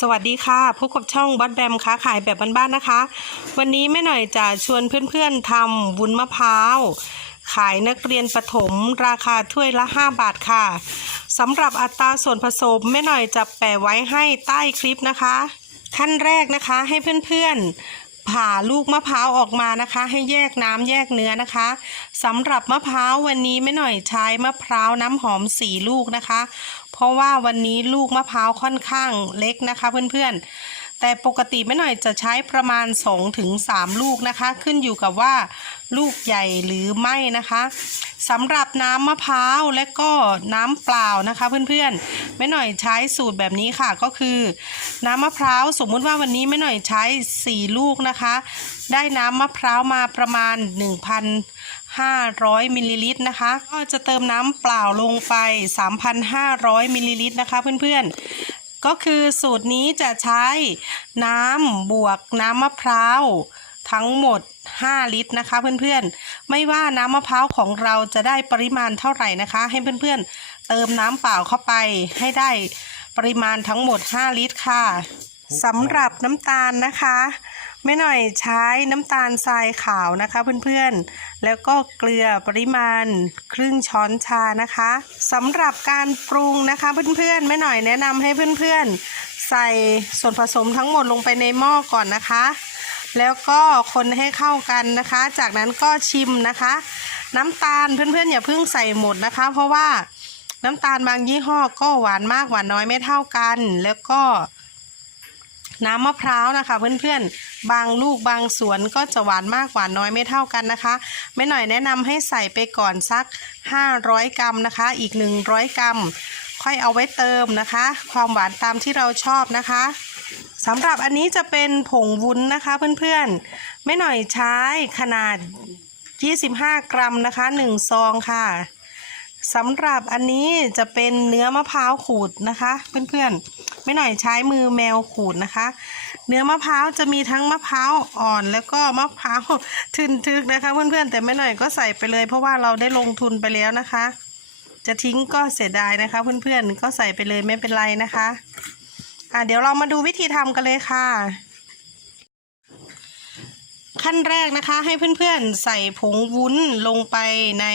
สวัสดีค่ะพบกับช่องบอสแบมค้าขายแบบบ้านๆนะคะ วันนี้แม่หน่อยจะชวนเพื่อนๆทำวุ้นมะพร้าว ขายนักเรียนประถมราคาถ้วยละ 5 บาทค่ะสำหรับอัตราส่วนผสมแม่หน่อยจะแปะไว้ให้ใต้คลิปนะคะ ขั้นแรกนะคะให้เพื่อนๆผ่าลูกมะพร้าวออกมานะคะ ให้แยกน้ำแยกเนื้อนะคะสำหรับมะพร้าววันนี้แม่หน่อยใช้มะพร้าวน้ำหอมสี่ลูกนะคะ เพราะว่าวันนี้ลูกมะพร้าวค่อนข้างเล็กนะคะเพื่อนๆ แต่ปกติแม่หน่อยจะใช้ประมาณ 2-3 ลูกนะคะ ขึ้นอยู่กับว่าลูกใหญ่หรือไม่นะคะสำหรับน้ำมะพร้าวและก็น้ำเปล่านะคะเพื่อนๆแม่หน่อยใช้สูตรแบบนี้ค่ะก็คือ น้ำมะพร้าวสมมุติว่าวันนี้แม่หน่อยใช้ 4 ลูกนะคะ ได้น้ำมะพร้าวมาประมาณ 1,500มิลลิลิตรนะคะ ก็จะเติมน้ำเปล่าลงไป 3,500มิลลิลิตรนะคะเพื่อนๆ ก็คือสูตรนี้จะใช้น้ำบวกน้ำมะพร้าวทั้งหมด 5 ลิตรนะคะเพื่อนๆ ไม่ว่าน้ำมะพร้าวของเราจะได้ปริมาณเท่าไหร่นะคะ ให้เพื่อนๆ เติมน้ำเปล่าเข้าไปให้ได้ปริมาณทั้งหมด 5 ลิตรค่ะ สำหรับน้ำตาลนะคะแม่หน่อยใช้น้ำตาลทรายขาวนะคะเพื่อนๆ แล้วก็เกลือปริมาณครึ่งช้อนชานะคะสำหรับการปรุงนะคะเพื่อนๆแม่หน่อยแนะนำให้เพื่อนๆ ใส่ส่วนผสมทั้งหมดลงไปในหม้อก่อนนะคะ แล้วก็คนให้เข้ากันนะคะ จากนั้นก็ชิมนะคะ น้ำตาลเพื่อนๆอย่าเพิ่งใส่หมดนะคะ เพราะว่าน้ำตาลบางยี่ห้อก็หวานมากหวานน้อยไม่เท่ากัน แล้วก็ น้ำมะพร้าวนะคะ เพื่อนๆ บางลูกบางสวนก็จะหวานมากหวานน้อยไม่เท่ากันนะคะ ไม่หน่อยแนะนำให้ใส่ไปก่อนสัก 500 กรัมนะคะ อีก 100 กรัม ค่อยเอาไว้เติมนะคะ ความหวานตามที่เราชอบนะคะสำหรับอันนี้จะเป็นผงวุ้นนะคะเพื่อนๆ ไม่หน่อยใช้ขนาด 25 กรัมนะคะ 1 ซองค่ะ สำหรับอันนี้จะเป็นเนื้อมะพร้าวขูดนะคะ เพื่อนๆไม่หน่อยใช้มือแมวขูดนะคะ เนื้อมะพร้าวจะมีทั้งมะพร้าวอ่อนแล้วก็มะพร้าวทึนทึกนะคะเพื่อนๆแต่ไม่หน่อยก็ใส่ไปเลย เพราะว่าเราได้ลงทุนไปแล้วนะคะ จะทิ้งก็เสียดายนะคะ เพื่อนๆก็ใส่ไปเลยไม่เป็นไรนะคะอะเดี๋ยวเรามาดูวิธีทำกันเลยค่ะ ขั้นแรกนะคะ ให้เพื่อนๆใส่ผงวุ้นลงไปใน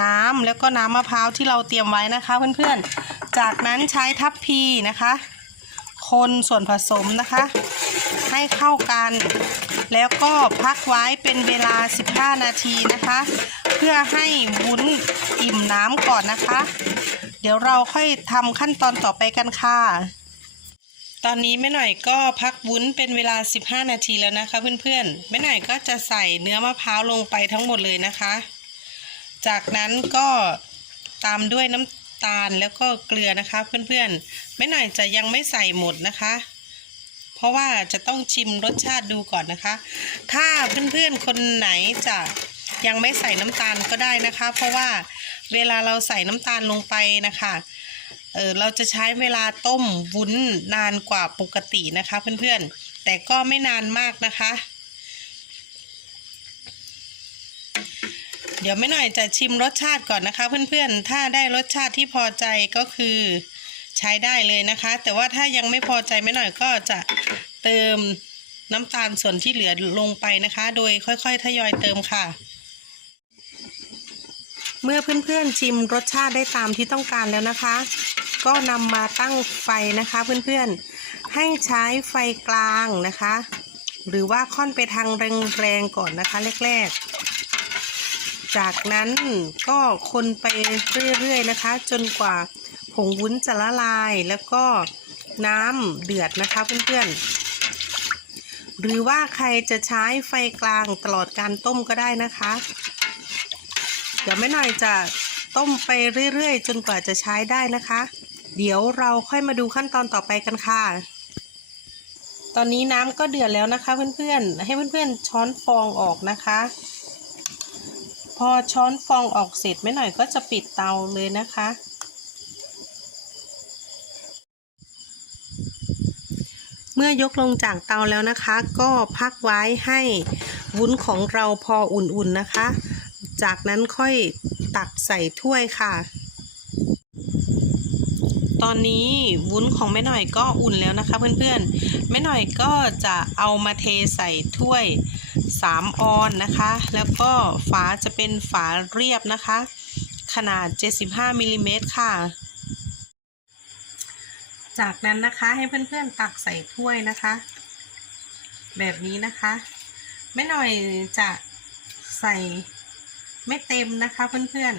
น้ำแล้วก็น้ำมะพร้าวที่เราเตรียมไว้นะคะเพื่อนๆ จากนั้นใช้ทัพพีนะคะ คนส่วนผสมนะคะ ให้เข้ากัน แล้วก็พักไว้เป็นเวลา 15 นาทีนะคะ เพื่อให้วุ้นอิ่มน้ำก่อนนะคะ เดี๋ยวเราค่อยทำขั้นตอนต่อไปกันค่ะตอนนี้แม่หน่อยก็พักวุ้นเป็นเวลา 15 นาทีแล้วนะคะเพื่อนๆ แม่หน่อยก็จะใส่เนื้อมะพร้าวลงไปทั้งหมดเลยนะคะ จากนั้นก็ตามด้วยน้ำตาลแล้วก็เกลือนะคะเพื่อนๆแม่หน่อยจะยังไม่ใส่หมดนะคะ เพราะว่าจะต้องชิมรสชาติดูก่อนนะคะ ถ้าเพื่อนๆคนไหนจะยังไม่ใส่น้ำตาลก็ได้นะคะ เพราะว่าเวลาเราใส่น้ำตาลลงไปนะคะเออเราจะใช้เวลาต้มวุ้นนานกว่าปกตินะคะ เพื่อนๆ แต่ก็ไม่นานมากนะคะ เดี๋ยวไม่หน่อยจะชิมรสชาติก่อนนะคะ เพื่อนๆ ถ้าได้รสชาติที่พอใจก็คือใช้ได้เลยนะคะ แต่ว่าถ้ายังไม่พอใจไม่หน่อยก็จะเติมน้ำตาลส่วนที่เหลือลงไปนะคะ โดยค่อยๆ ทยอยเติมค่ะ เมื่อเพื่อนๆชิมรสชาติได้ตามที่ต้องการแล้วนะคะ ก็นำมาตั้งไฟนะคะเพื่อนๆ ให้ใช้ไฟกลางนะคะ หรือว่าค่อนไปทางแรงๆก่อนนะคะแรกๆ จากนั้นก็คนไปเรื่อยๆนะคะ จนกว่าผงวุ้นจะละลายแล้วก็น้ำเดือดนะคะเพื่อนๆ หรือว่าใครจะใช้ไฟกลางตลอดการต้มก็ได้นะคะ เดี๋ยวแม่หน่อยจะต้มไปเรื่อยๆ จนกว่าจะใช้ได้นะคะ เดี๋ยวเราค่อยมาดูขั้นตอนต่อไปกันค่ะ ตอนนี้น้ำก็เดือดแล้วนะคะเพื่อนๆ ให้เพื่อนๆช้อนฟองออกนะคะ พอช้อนฟองออกเสร็จแม่หน่อยก็จะปิดเตาเลยนะคะ เมื่อยกลงจากเตาแล้วนะคะ ก็พักไว้ให้วุ้นของเราพออุ่นๆนะคะ จากนั้นค่อยตักใส่ถ้วยค่ะ ตอนนี้วุ้นของแม่หน่อยก็อุ่นแล้วนะคะ เพื่อนๆแม่หน่อยก็จะเอามาเทใส่ถ้วย 3 ออนนะคะ แล้วก็ฝาจะเป็นฝาเรียบนะคะ ขนาด 75มิลลิเมตรค่ะ จากนั้นนะคะให้เพื่อนๆตักใส่ถ้วยนะคะ แบบนี้นะคะแม่หน่อยจะใส่ไม่เต็มนะคะเพื่อน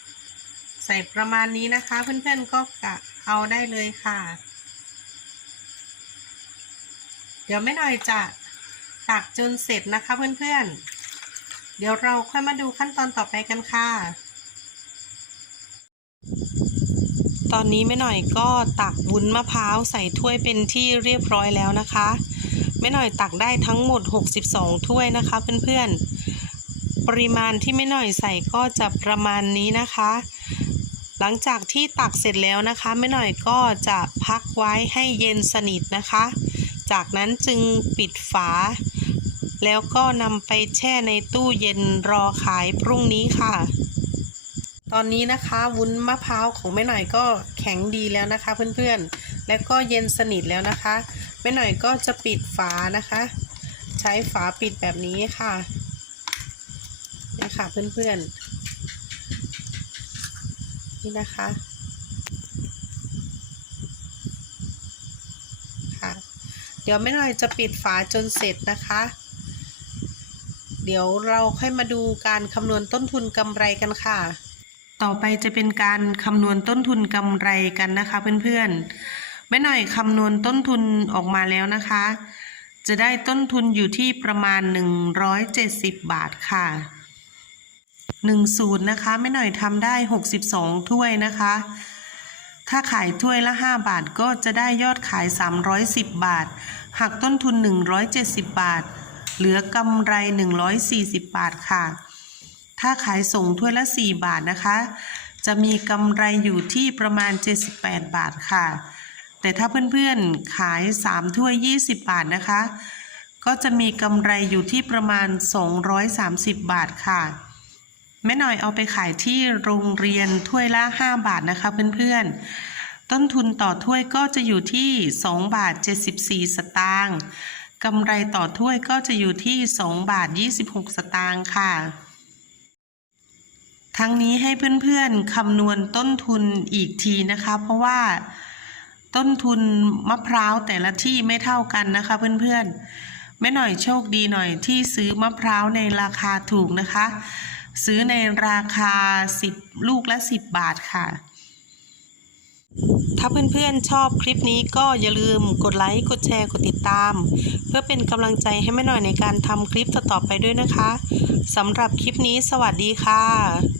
ๆใส่ประมาณนี้นะคะ เพื่อนๆก็กะเอาได้เลยค่ะ ดี๋ยวแม่หน่อยจะตักจนเสร็จนะคะเพื่อนๆ เดี๋ยวเราค่อยมาดูขั้นตอนต่อไปกันค่ะ ตอนนี้แม่หน่อยก็ตักวุ้นมะพร้าวใส่ถ้วยเป็นที่เรียบร้อยแล้วนะคะแม่หน่อยตักได้ทั้งหมด 62 ถ้วยนะคะเพื่อนๆ ปริมาณที่แม่หน่อยใส่ก็จะประมาณนี้นะคะ หลังจากที่ตักเสร็จแล้วนะคะแม่หน่อยก็จะพักไว้ให้เย็นสนิทนะคะ จากนั้นจึงปิดฝา แล้วก็นำไปแช่ในตู้เย็นรอขายพรุ่งนี้ค่ะ ตอนนี้นะคะวุ้นมะพร้าวของแม่หน่อยก็แข็งดีแล้วนะคะเพื่อนๆ และก็เย็นสนิทแล้วนะคะแม่หน่อยก็จะปิดฝานะคะ ใช้ฝาปิดแบบนี้ค่ะนี่ค่ะเพื่อนๆนี่นะคะ เดี๋ยวแม่หน่อยจะปิดฝาจนเสร็จนะคะ เดี๋ยวเราค่อยมาดูการคำนวณต้นทุนกำไรกันค่ะ ต่อไปจะเป็นการคำนวณต้นทุนกำไรกันนะคะเพื่อนๆแม่หน่อยคำนวณต้นทุนออกมาแล้วนะคะ จะได้ต้นทุนอยู่ที่ประมาณ 170 บาทค่ะ1สูตรนะคะแม่หน่อยทำได้ 62 ถ้วยนะคะ ถ้าขายถ้วยละ 5 บาทก็จะได้ยอดขาย 310 บาท หักต้นทุน 170 บาท เหลือกำไร 140 บาทค่ะ ถ้าขายส่งถ้วยละ 4 บาทนะคะ จะมีกำไรอยู่ที่ประมาณ 78 บาทค่ะ แต่ถ้าเพื่อนๆขาย 3 ถ้วย 20 บาทนะคะ ก็จะมีกำไรอยู่ที่ประมาณ 230 บาทค่ะ แม่หน่อยเอาไปขายที่โรงเรียนถ้วยละ 5 บาทนะคะเพื่อนๆ ต้นทุนต่อถ้วยก็จะอยู่ที่ 2 บาท 74 สตางค์กำไรต่อถ้วยก็จะอยู่ที่ 2 บาท 26 สตางค์ค่ะ ทั้งนี้ให้เพื่อนๆคำนวณต้นทุนอีกทีนะคะ เพราะว่าต้นทุนมะพร้าวแต่ละที่ไม่เท่ากันนะคะเพื่อนๆแม่หน่อยโชคดีหน่อยที่ซื้อมะพร้าวในราคาถูกนะคะ ซื้อในราคา 10 ลูกละ 10 บาทค่ะ ถ้าเพื่อนๆชอบคลิปนี้ก็อย่าลืมกดไลค์ กดแชร์ กดติดตาม เพื่อเป็นกำลังใจให้แม่หน่อยในการทำคลิปต่อๆไปด้วยนะคะสำหรับคลิปนี้สวัสดีค่ะ